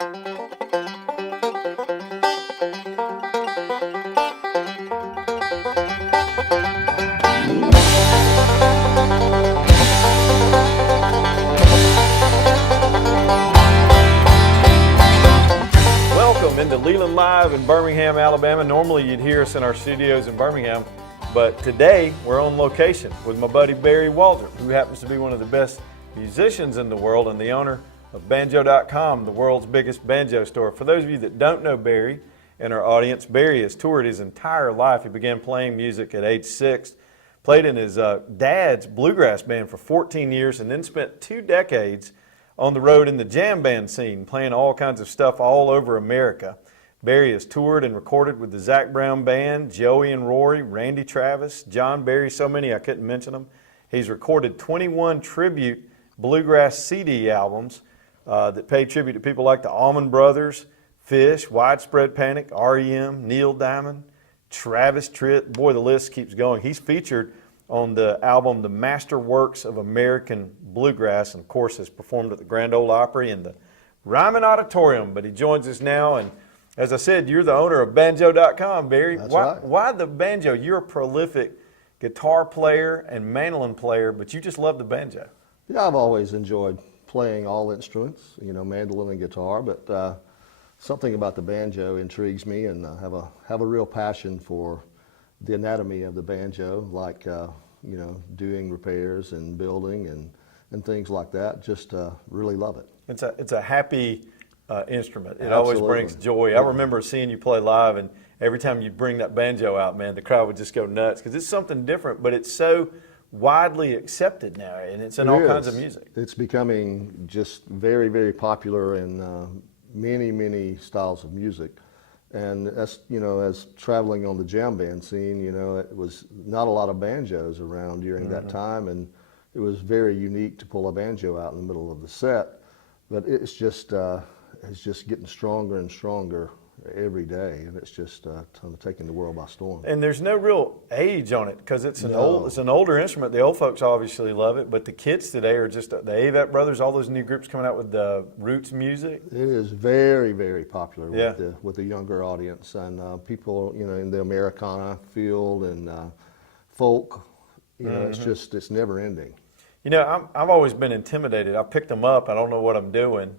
Welcome into Leland Live in Birmingham, Alabama. Normally you'd hear us in our studios in Birmingham, but today we're on location with my buddy Barry Waldrep, who happens to be one of the best musicians in the world and the owner of Banjo.com, the world's biggest banjo store. For those of you that don't know Barry in our audience, Barry has toured his entire life. He began playing music at age 6, played in his dad's bluegrass band for 14 years, and then spent 2 decades on the road in the jam band scene, playing all kinds of stuff all over America. Barry has toured and recorded with the Zac Brown Band, Joey and Rory, Randy Travis, John Barry, so many I couldn't mention them. He's recorded 21 tribute bluegrass CD albums that pay tribute to people like the Allman Brothers, Fish, Widespread Panic, REM, Neil Diamond, Travis Tritt. Boy, the list keeps going. He's featured on the album The Masterworks of American Bluegrass, and of course has performed at the Grand Ole Opry and the Ryman Auditorium. But he joins us now, and as I said, you're the owner of Banjo.com, Barry. That's right. Why the banjo? You're a prolific guitar player and mandolin player, but you just love the banjo. Yeah, I've always enjoyed playing all instruments, mandolin and guitar, but something about the banjo intrigues me, and I have a real passion for the anatomy of the banjo, like doing repairs and building and things like that. Just really love it. It's a happy instrument. It Absolutely. always brings joy. I remember seeing you play live, and every time you bring that banjo out, man, the crowd would just go nuts because it's something different, but it's so widely accepted now, and it's in all kinds of music. It's becoming just very, very popular in many, many styles of music. And as traveling on the jam band scene, it was not a lot of banjos around during that time, and it was very unique to pull a banjo out in the middle of the set. But it's just getting stronger and stronger every day, and it's just kind of taking the world by storm. And there's no real age on it because it's an older instrument. The old folks obviously love it, but the kids today are just the Avett Brothers, all those new groups coming out with the roots music. It is very, very popular with the younger audience, and people in the Americana field and folk. It's never ending. I've always been intimidated. I picked them up. I don't know what I'm doing.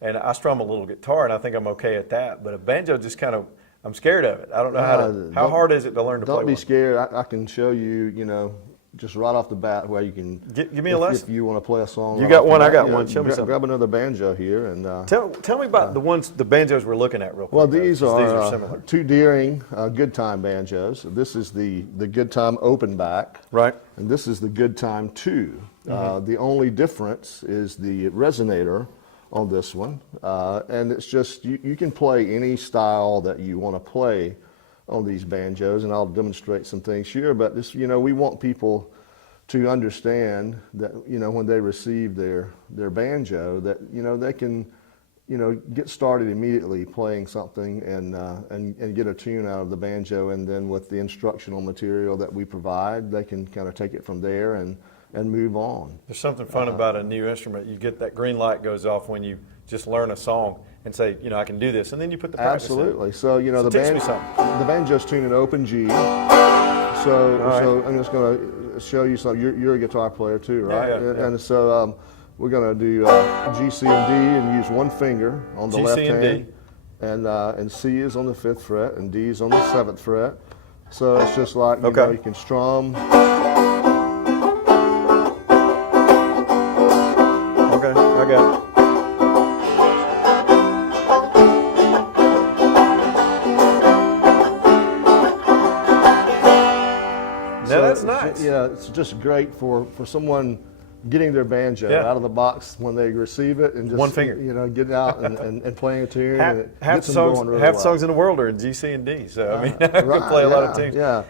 And I strum a little guitar, and I think I'm okay at that. But a banjo just I'm scared of it. I don't know how hard is it to learn to play one? Don't be scared. I can show you, just right off the bat where you can. Give me a lesson. If you want to play a song. You got one, I got one. Show me something. Grab another banjo here. And tell me about the banjos we're looking at real quick. Well, these are similar. 2 Deering Goodtime banjos. This is the Goodtime open back. Right. And this is the Goodtime 2. The only difference is the resonator on this one, and it's just you can play any style that you want to play on these banjos, and I'll demonstrate some things here. But this, we want people to understand that when they receive their banjo, that they can get started immediately playing something and get a tune out of the banjo, and then with the instructional material that we provide, they can kind of take it from there and move on. There's something fun about a new instrument. You get that green light goes off when you just learn a song and say, I can do this, and then you put the practice Absolutely. in. So the banjo's tuned in open G. So I'm just going to show you something. You're a guitar player too, right? Yeah. And so we're going to do G, C, and D, and use one finger on the left hand, and C is on the 5th fret, and D is on the 7th fret. So it's just like you can strum. I got it. Now that's nice. It's just great for someone getting their banjo out of the box when they receive it, and just one finger, getting out and playing a tune. Half the songs in the world are in G, C, and D. So I can play a lot of tunes. Yeah.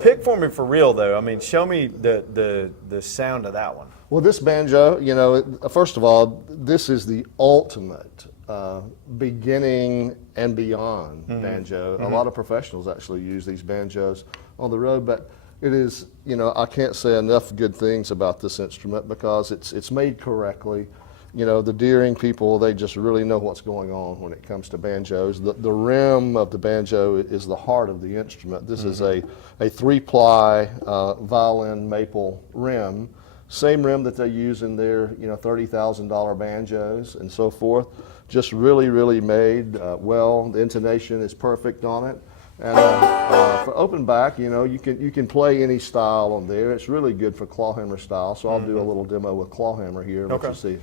Pick for me for real though. I mean, show me the sound of that one. Well, this banjo, first of all, this is the ultimate beginning and beyond banjo. A lot of professionals actually use these banjos on the road, but it is, I can't say enough good things about this instrument because it's made correctly. you know, the Deering people, they just really know what's going on when it comes to banjos. The rim of the banjo is the heart of the instrument. This is a 3-ply violin maple rim, same rim that they use in their, you know, $30,000 banjos and so forth. Just really, really made well. The intonation is perfect on it. And for open back, you know, you can play any style on there. It's really good for clawhammer style. So I'll do a little demo with clawhammer here. Okay. Let you see.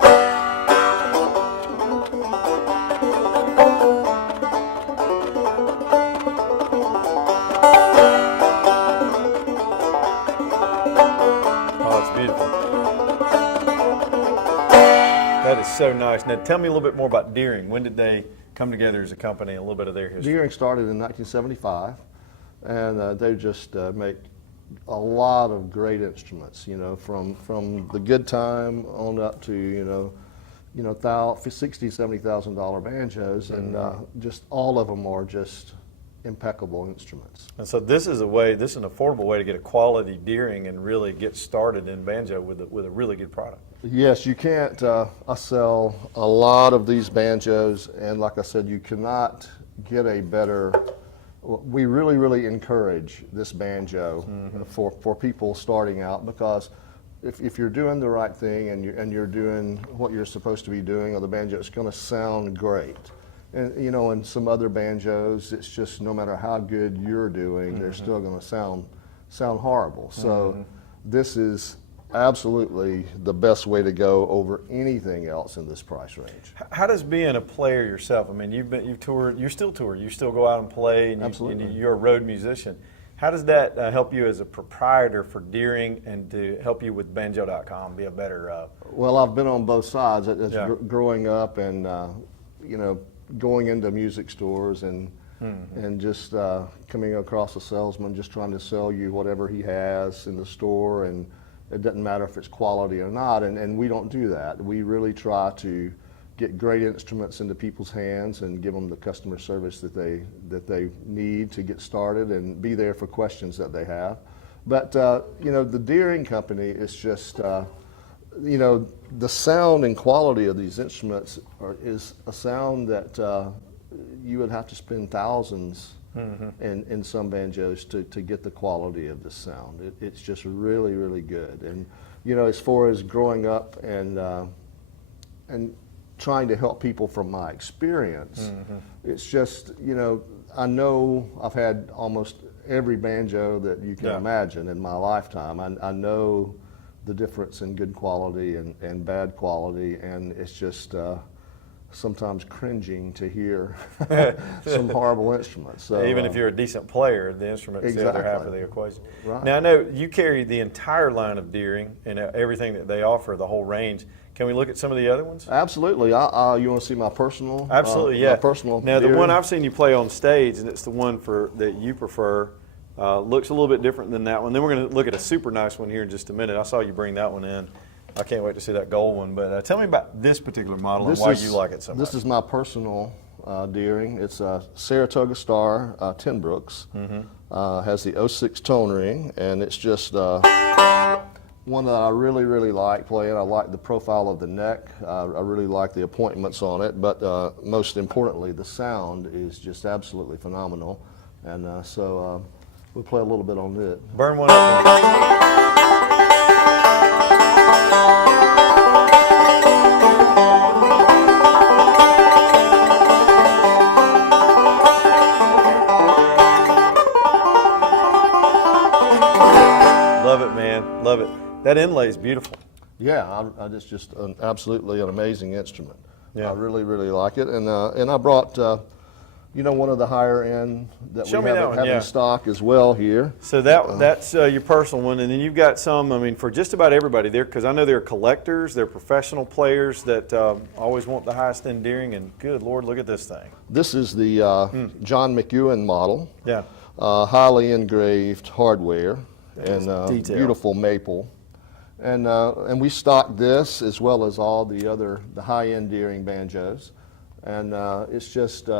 Oh, it's beautiful. That is so nice. Now, tell me a little bit more about Deering. When did they come together as a company? A little bit of their history. Deering started in 1975, and they just make a lot of great instruments. You know, from the Goodtime on up to you know, $60,000, $70,000 banjos, and just all of them are just impeccable instruments. And so this is an affordable way to get a quality Deering and really get started in banjo with a really good product. Yes, you can't. I sell a lot of these banjos, and like I said, you cannot get a better. We really, really encourage this banjo for people starting out, because if you're doing the right thing and you're doing what you're supposed to be doing on the banjo, it's going to sound great. And you know, in some other banjos, it's just no matter how good you're doing, they're still going to sound horrible. So this is absolutely the best way to go over anything else in this price range. How does being a player yourself? I mean, you've toured, you still tour, you still go out and play, and Absolutely. You're a road musician. How does that help you as a proprietor for Deering and to help you with Banjo.com be a better? Well, I've been on both sides. As Yeah. growing up and you know, going into music stores and just coming across a salesman just trying to sell you whatever he has in the store, and it doesn't matter if it's quality or not, and we don't do that. We really try to get great instruments into people's hands and give them the customer service that they need to get started, and be there for questions that they have. But you know, the Deering company is just you know, the sound and quality of these instruments is a sound that you would have to spend thousands in some banjos to get the quality of this sound. It's just really, really good. And you know, as far as growing up and trying to help people from my experience, it's just, you know, I know I've had almost every banjo that you can imagine in my lifetime. I know the difference in good quality and bad quality, and it's just sometimes cringing to hear some horrible instruments. So, even if you're a decent player, the instrument is the other half of the equation. Right. Now, I know you carry the entire line of Deering and everything that they offer, the whole range. Can we look at some of the other ones? Absolutely. You want to see my personal? Absolutely, yeah. My personal. Now, the Deering? one I've seen you play on stage, and it's the one that you prefer, looks a little bit different than that one. Then we're going to look at a super nice one here in just a minute. I saw you bring that one in. I can't wait to see that gold one. But tell me about this particular model and why you like it so much. This is my personal Deering. It's a Saratoga Star Tenbrooks. Has the 06 tone ring, and it's just one that I really, really like playing. I like the profile of the neck. I really like the appointments on it, but most importantly, the sound is just absolutely phenomenal. And so we'll play a little bit on it. Burn one up. Love it, man. Love it. That inlay is beautiful. Yeah, it's just absolutely an amazing instrument. Yeah. I really, really like it. And I brought, you know, one of the higher end that Show we me that have one, yeah. in stock as well here. So that's your personal one, and then you've got some, I mean, for just about everybody there, because I know there are collectors, there are professional players that always want the highest end Deering, and good Lord, look at this thing. This is the John Mceuen model. Yeah. Highly engraved hardware and detail. beautiful maple. And we stock this as well as all the high-end Deering banjos. And it's just,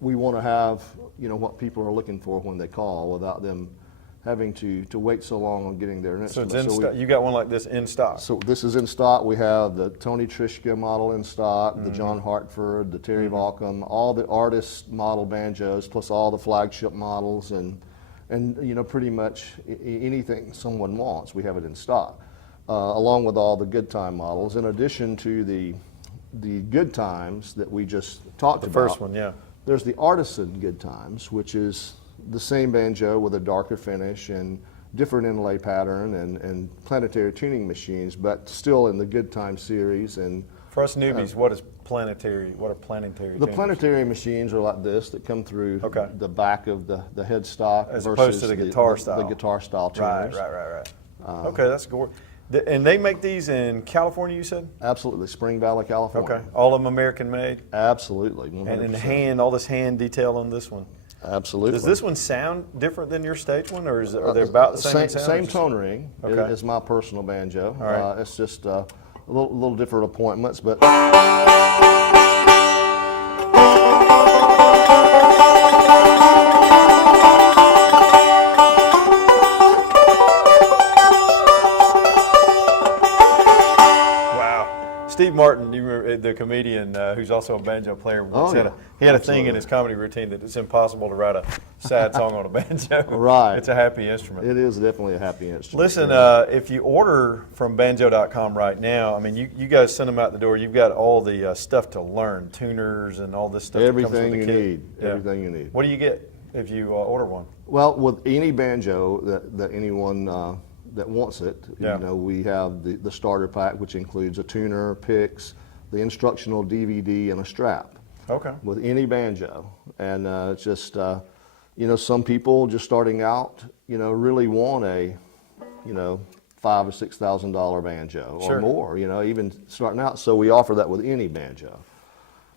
we want to have, you know, what people are looking for when they call without them having to wait so long on getting their So instrument. it's in stock. You got one like this in stock. So this is in stock. We have the Tony Trishka model in stock, the John Hartford, the Terry Volcom, all the artist model banjos, plus all the flagship models, and you know, pretty much anything someone wants, we have it in stock, along with all the Goodtime models. In addition to the Goodtimes that we just talked about. The first one, yeah. There's the Artisan Goodtimes, which is the same banjo with a darker finish and different inlay pattern and planetary tuning machines, but still in the Goodtime series. And for us newbies, what are planetary the tuners? planetary machines are like this that come through the back of the headstock as versus opposed to the guitar style. The guitar style tuners. Right. Okay, that's gorgeous. And they make these in California, you said? Absolutely, Spring Valley, California. Okay, all of them American made? Absolutely, 100%. And in hand, all this hand detail on this one. Absolutely. Does this one sound different than your stage one, or are they about the same in sound? Same tone ring. Okay. Is my personal banjo. All right. It's just a little different appointments, but. Steve Martin, you remember, the comedian who's also a banjo player, once he had a thing in his comedy routine that it's impossible to write a sad song on a banjo. Right. It's a happy instrument. It is definitely a happy instrument. Listen, if you order from Banjo.com right now, I mean, you guys send them out the door. You've got all the stuff to learn, tuners and all this stuff. Everything that comes with the kit. need. Yeah. Everything you need. What do you get if you order one? Well, with any banjo that anyone that wants it, you know, we have the starter pack, which includes a tuner, picks, the instructional DVD, and a strap. Okay. With any banjo, and it's just you know, some people just starting out, you know, really want a, you know, $5,000 or $6,000 banjo or more, you know, even starting out. So we offer that with any banjo.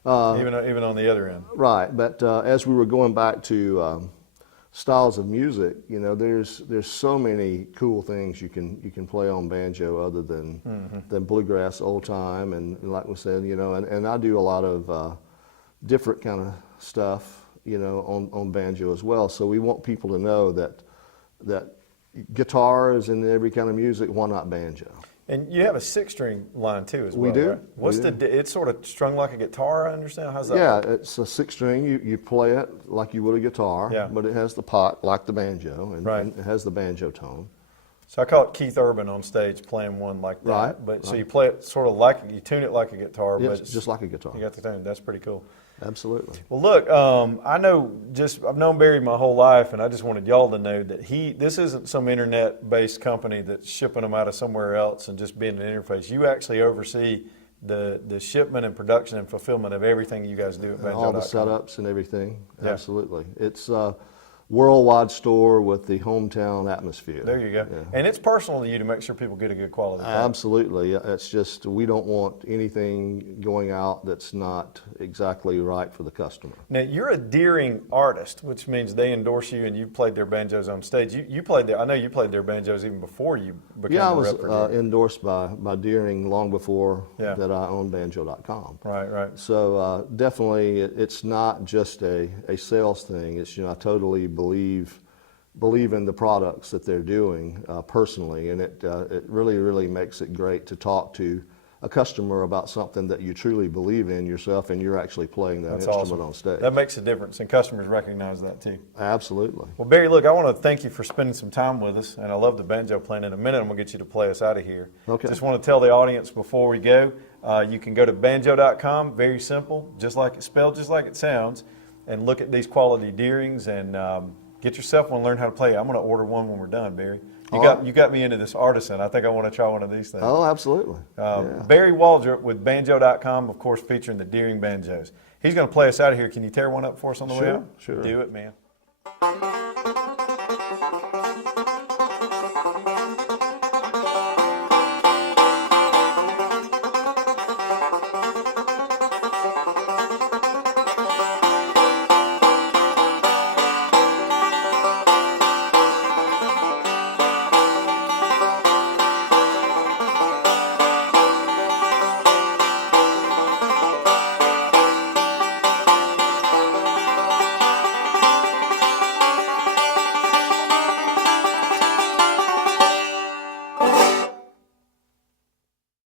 Even on the other end. Right, but as we were going back to styles of music, you know, there's so many cool things you can play on banjo other than bluegrass, old time, and like we said, you know, and I do a lot of different kind of stuff, you know, on banjo as well. So we want people to know that guitar is in every kind of music. Why not banjo? And you have a 6-string line too, as well. We do. Right? What's it's sort of strung like a guitar, I understand. How's that? Yeah, work? it's a 6-string. You play it like you would a guitar, but it has the pot like the banjo, and it has the banjo tone. So I call it Keith Urban on stage playing one like that. Right. But so you play it sort of like you tune it like a guitar, Yes, but it's just like a guitar. You got the tune. That's pretty cool. Absolutely. Well, look, I know I've known Barry my whole life, and I just wanted y'all to know that this isn't some internet-based company that's shipping them out of somewhere else and just being an interface. You actually oversee the shipment and production and fulfillment of everything you guys do at Banjo.com. All the setups and everything. Yeah. Absolutely. It's a worldwide store with the hometown atmosphere. There you go. Yeah. And it's personal to you to make sure people get a good quality product. Absolutely. It's just we don't want anything going out that's not exactly right for the customer. Now, you're a Deering artist, which means they endorse you and you played their banjos on stage. You played I know you played their banjos even before you became I a was rep for Deering. endorsed by Deering long before that I owned Banjo.com. Right. So definitely it's not just a sales thing. It's, you know, I totally believe in the products that they're doing personally, and it really makes it great to talk to a customer about something that you truly believe in yourself, and you're actually playing that instrument on stage. That makes a difference, and customers recognize that too. Absolutely. Well, Barry, look, I want to thank you for spending some time with us, and I love the banjo playing. In a minute, I'm going to get you to play us out of here. Okay. Just want to tell the audience before we go, you can go to Banjo.com, very simple, just like it's spelled, just like it sounds, and look at these quality Deerings and get yourself one and learn how to play. I'm going to order one when we're done, Barry. You got me into this artisan. I think I want to try one of these things. Oh, absolutely. Barry Waldrep with Banjo.com, of course, featuring the Deering banjos. He's going to play us out of here. Can you tear one up for us on the way out? Sure. Do it, man.